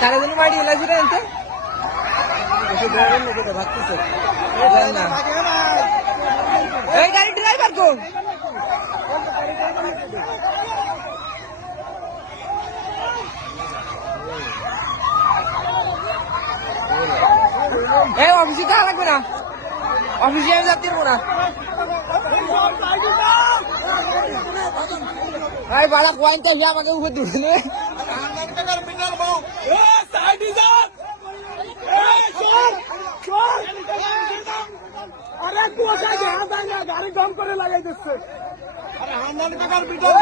তারা যেন বাড়ি এলা ছিল এতে এই গাড়ি ড্রাইভার কোন এই অফিসে যাওয়া লাগবে না অফিসে আমি যাতে পারবো না এই বালা পয়েন্ট আমাকে উপর দিলে अरे तू गाड़ी दम करे लगाई दिसছে अरे हामदानी টাকার বিটার